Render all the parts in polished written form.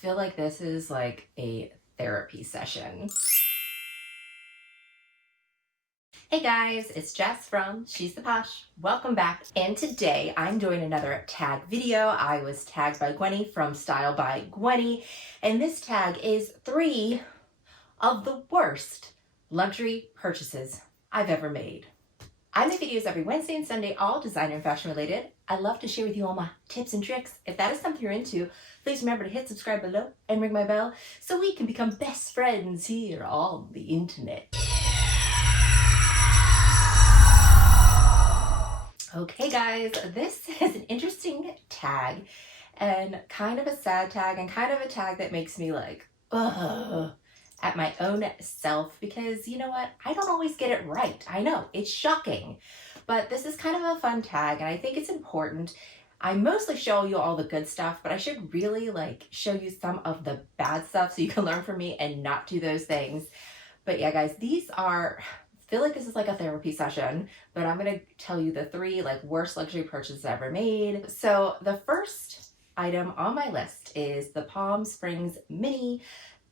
feel like this is like a therapy session. Hey guys, it's Jess from She's the Posh. Welcome back. And today I'm doing another tag video. I was tagged by Gwenny from Style by Gwenny, and this tag is 3 of the worst luxury purchases I've ever made. I make videos every Wednesday and Sunday, all designer and fashion related. I love to share with you all my tips and tricks. If that is something you're into, please remember to hit subscribe below and ring my bell so we can become best friends here on the internet. Okay guys, this is an interesting tag and kind of a sad tag and kind of a tag that makes me like, ugh, at my own self, because you know what? I don't always get it right. I know, it's shocking, but this is kind of a fun tag and I think it's important. I mostly show you all the good stuff, but I should really like show you some of the bad stuff so you can learn from me and not do those things. But yeah, guys, these are, I feel like this is like a therapy session, but I'm gonna tell you the 3 like worst luxury purchases I ever made. So the first item on my list is the Palm Springs mini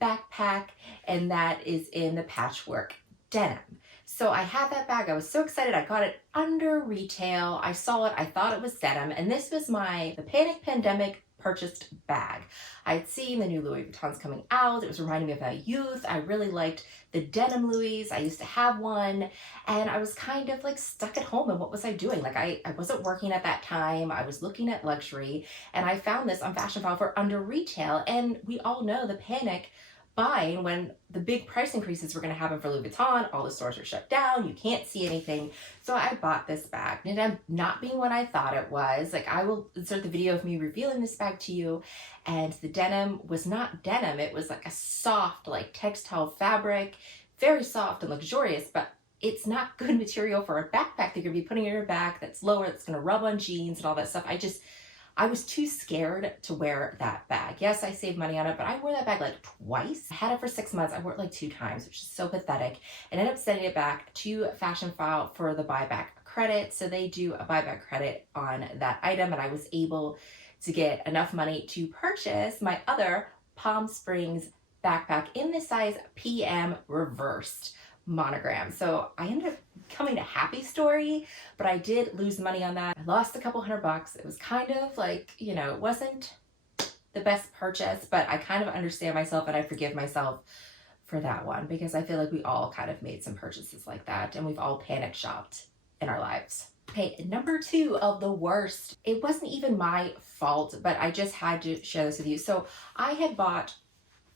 backpack, and that is in the patchwork denim. So I had that bag, I was so excited, I got it under retail, I saw it, I thought it was denim, and this was the panic pandemic purchased bag. I'd seen the new Louis Vuittons coming out, it was reminding me of my youth, I really liked the denim Louis, I used to have one, and I was kind of like stuck at home, and what was I doing? Like I wasn't working at that time, I was looking at luxury, and I found this on Fashion File for under retail, and we all know the panic buying when the big price increases were going to happen for Louis Vuitton, all the stores are shut down, you can't see anything. So I bought this bag. It ended up not being what I thought it was. Like I will insert the video of me revealing this bag to you, and the denim was not denim, it was like a soft like textile fabric, very soft and luxurious, but it's not good material for a backpack that you're going to be putting in your back that's lower, that's going to rub on jeans and all that stuff. I was too scared to wear that bag. Yes, I saved money on it, but I wore that bag like twice. I had it for 6 months. I wore it like 2 times, which is so pathetic. And ended up sending it back to Fashion File for the buyback credit. So they do a buyback credit on that item, and I was able to get enough money to purchase my other Palm Springs backpack in the size PM reversed monogram. So I ended up becoming a happy story, but I did lose money on that. I lost a couple $100. It was kind of like, you know, it wasn't the best purchase, but I kind of understand myself and I forgive myself for that one, because I feel like we all kind of made some purchases like that and we've all panic shopped in our lives. Okay, number 2 of the worst. It wasn't even my fault, but I just had to share this with you. So I had bought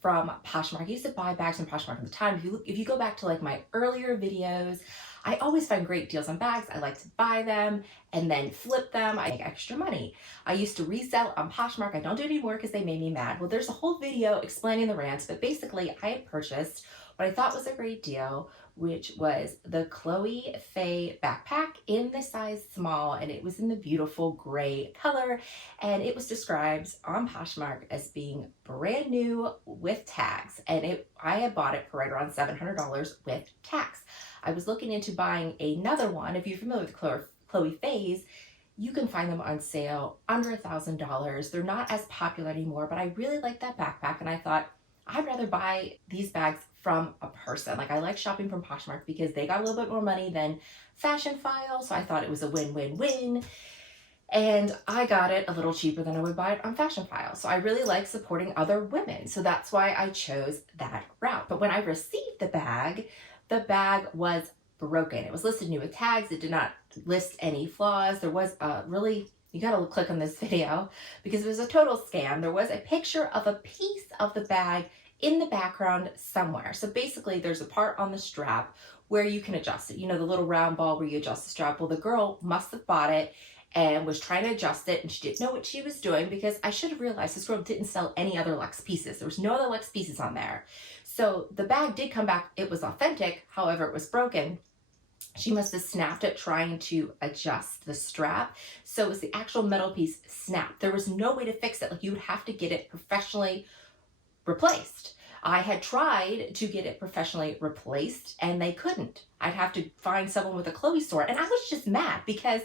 from Poshmark. I used to buy bags from Poshmark at the time. If you go back to like my earlier videos, I always find great deals on bags. I like to buy them and then flip them. I make extra money. I used to resell on Poshmark. I don't do it anymore because they made me mad. Well, there's a whole video explaining the rants, but basically I had purchased what I thought was a great deal, which was the Chloe Faye backpack in the size small, and it was in the beautiful gray color, and it was described on Poshmark as being brand new with tags, and I had bought it for right around $700 with tax. I was looking into buying another one. If you're familiar with Chloe Faye's, you can find them on sale under $1,000. They're not as popular anymore, but I really like that backpack, and I thought I'd rather buy these bags from a person. Like I like shopping from Poshmark because they got a little bit more money than Fashion File, so I thought it was a win-win-win. And I got it a little cheaper than I would buy it on Fashion File. So I really like supporting other women. So that's why I chose that route. But when I received the bag was broken. It was listed new with tags. It did not list any flaws. There was you gotta click on this video because it was a total scam. There was a picture of a piece of the bag in the background somewhere. So basically there's a part on the strap where you can adjust it. You know, the little round ball where you adjust the strap. Well, the girl must have bought it and was trying to adjust it, and she didn't know what she was doing, because I should have realized this girl didn't sell any other Luxe pieces. There was no other Luxe pieces on there. So the bag did come back. It was authentic. However, it was broken. She must have snapped it trying to adjust the strap. So it was the actual metal piece snapped. There was no way to fix it. Like you would have to get it professionally replaced. I had tried to get it professionally replaced and they couldn't. I'd have to find someone with a Chloe store, and I was just mad because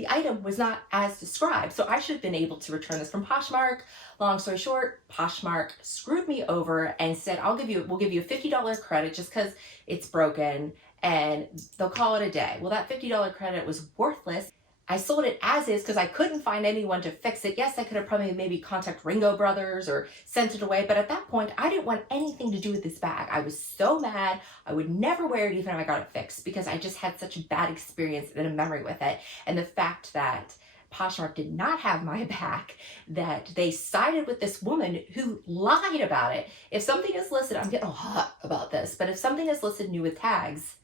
the item was not as described. So I should have been able to return this from Poshmark. Long story short, Poshmark screwed me over and said, we'll give you a $50 credit just because it's broken, and they'll call it a day. Well, that $50 credit was worthless. I sold it as is because I couldn't find anyone to fix it. Yes, I could have probably maybe contacted Ringo Brothers or sent it away, but at that point, I didn't want anything to do with this bag. I was so mad. I would never wear it even if I got it fixed because I just had such a bad experience and a memory with it. And the fact that Poshmark did not have my back, that they sided with this woman who lied about it. If something is listed, I'm getting hot about this, but if something is listed new with tags,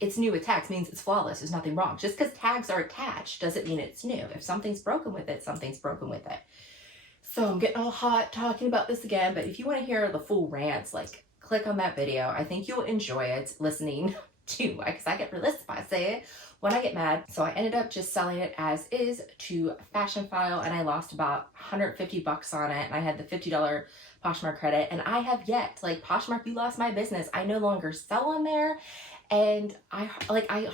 it's new with tags means it's flawless. There's nothing wrong. Just because tags are attached doesn't mean it's new. If something's broken with it, something's broken with it. So I'm getting all hot talking about this again, but if you want to hear the full rants, like click on that video. I think you'll enjoy it listening to, because I get realistic if I say it when I get mad. So I ended up just selling it as is to Fashion File, and I lost about $150 on it, and I had the $50 Poshmark credit, and I have yet, like, Poshmark, you lost my business. I no longer sell on there. And I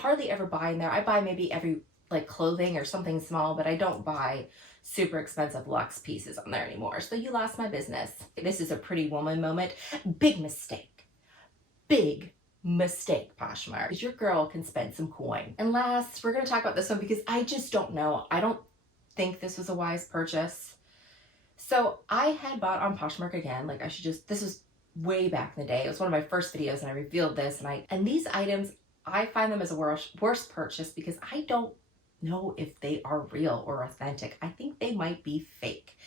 hardly ever buy in there. I buy maybe every like clothing or something small, but I don't buy super expensive luxe pieces on there anymore. So you lost my business. This is a Pretty Woman moment. Big mistake. Big mistake, Poshmark. Because your girl can spend some coin. And last, we're going to talk about this one because I just don't know. I don't think this was a wise purchase. So I had bought on Poshmark again. Like this was way back in the day. It was one of my first videos and I revealed this, and these items, I find them as a worst purchase because I don't know if they are real or authentic. I think they might be fake.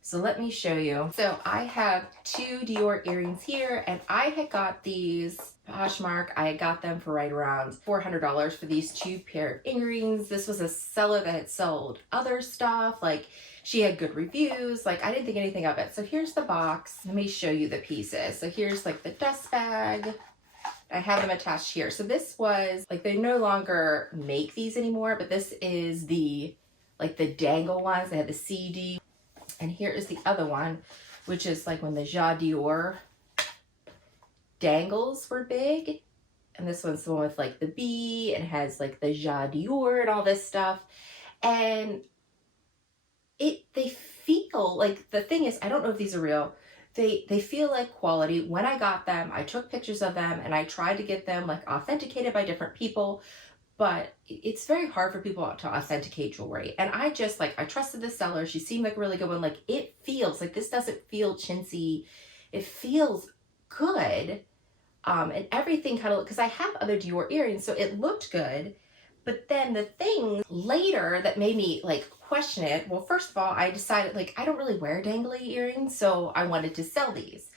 So let me show you. So I have two Dior earrings here, and I had got these Poshmark. I got them for right around $400 for these two pair of earrings. This was a seller that had sold other stuff. Like, she had good reviews. Like, I didn't think anything of it. So here's the box. Let me show you the pieces. So here's like the dust bag. I have them attached here. So this was like, they no longer make these anymore, but this is the dangle ones. They had the CD. And here is the other one, which is like when the Ja Dior dangles were big. And this one's the one with like the bee and has like the Ja Dior and all this stuff. And they feel like, the thing is, I don't know if these are real. They feel like quality. When I got them, I took pictures of them and I tried to get them like authenticated by different people. But it's very hard for people to authenticate jewelry. And I trusted the seller. She seemed like a really good one. Like, it feels like, this doesn't feel chintzy. It feels good. And everything kind of, because I have other Dior earrings, so it looked good. But then the thing later that made me like question it, well, first of all, I decided like, I don't really wear dangly earrings, so I wanted to sell these.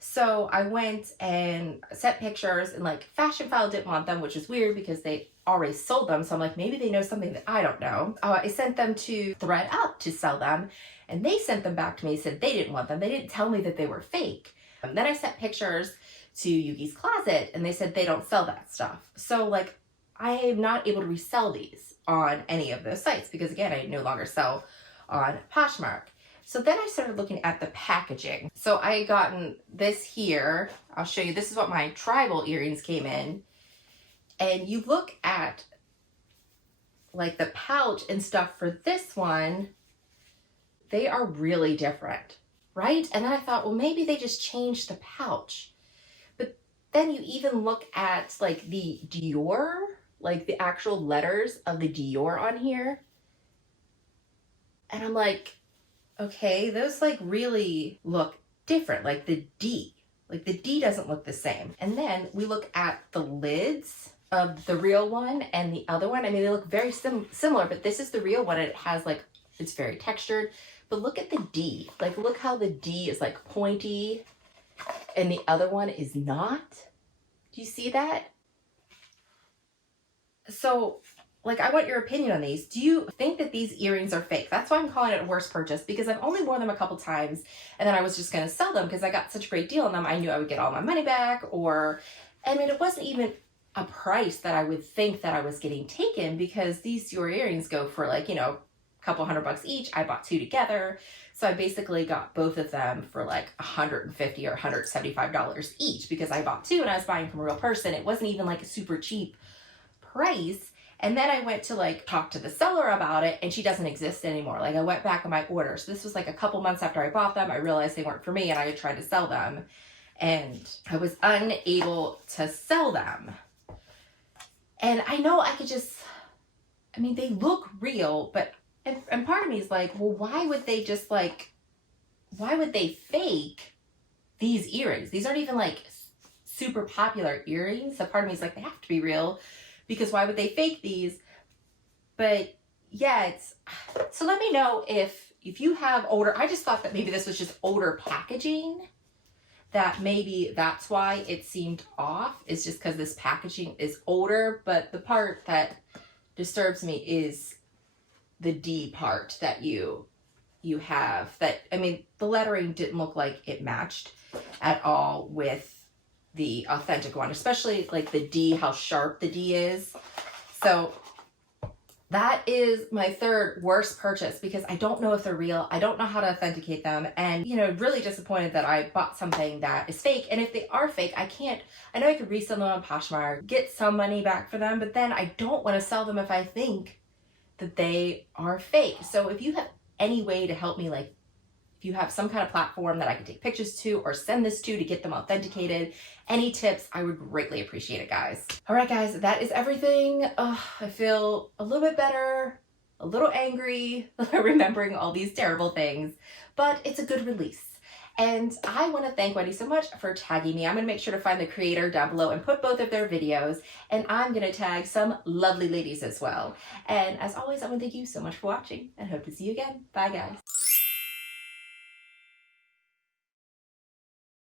So I went and sent pictures, and like Fashion File didn't want them, which is weird because they already sold them. So I'm like, maybe they know something that I don't know. I sent them to ThredUp to sell them, and they sent them back to me, said they didn't want them. They didn't tell me that they were fake. And then I sent pictures to Yuki's Closet, and they said they don't sell that stuff. So like, I am not able to resell these on any of those sites because, again, I no longer sell on Poshmark. So then I started looking at the packaging. So I had gotten this here. I'll show you. This is what my tribal earrings came in. And you look at like the pouch and stuff for this one, they are really different, right? And then I thought, well, maybe they just changed the pouch. But then you even look at like the Dior, like the actual letters of the Dior on here. And I'm like, okay, those like really look different. Like the D doesn't look the same. And then we look at the lids of the real one and the other one. I mean, they look very similar, but this is the real one. It has like, it's very textured, but look at the D. Like, look how the D is like pointy and the other one is not. Do you see that? So like, I want your opinion on these. Do you think that these earrings are fake? That's why I'm calling it a worst purchase, because I've only worn them a couple times and then I was just going to sell them because I got such a great deal on them. I knew I would get all my money back, I mean, it wasn't even a price that I would think that I was getting taken, because these Dior earrings go for like, you know, a couple $100 each. I bought two together. So I basically got both of them for like $150 or $175 each because I bought two and I was buying from a real person. It wasn't even like a super cheap price. And then I went to like talk to the seller about it, and she doesn't exist anymore. Like I went back on my order. So this was like a couple months after I bought them. I realized they weren't for me and I had tried to sell them and I was unable to sell them. And I know I could just, I mean, they look real, but, and part of me is like, well, why would they just like, why would they fake these earrings? These aren't even like super popular earrings. So part of me is like, they have to be real, because why would they fake these? But yeah, it's, so let me know if you have older, I just thought that maybe this was just older packaging, that maybe that's why it seemed off, is just because this packaging is older. But the part that disturbs me is the D part that you have, that, I mean, the lettering didn't look like it matched at all with the authentic one, especially like the D, how sharp the D is. So that is my third worst purchase, because I don't know if they're real. I don't know how to authenticate them. And, you know, really disappointed that I bought something that is fake. And if they are fake, I know I could resell them on Poshmark, get some money back for them, but then I don't want to sell them if I think that they are fake. So if you have any way to help me, like if you have some kind of platform that I can take pictures to or send this to get them authenticated, any tips, I would greatly appreciate it, guys. All right, guys, that is everything. I feel a little bit better, a little angry, remembering all these terrible things, but it's a good release. And I want to thank Wendy so much for tagging me. I'm going to make sure to find the creator down below and put both of their videos. And I'm going to tag some lovely ladies as well. And as always, I want to thank you so much for watching and hope to see you again. Bye, guys.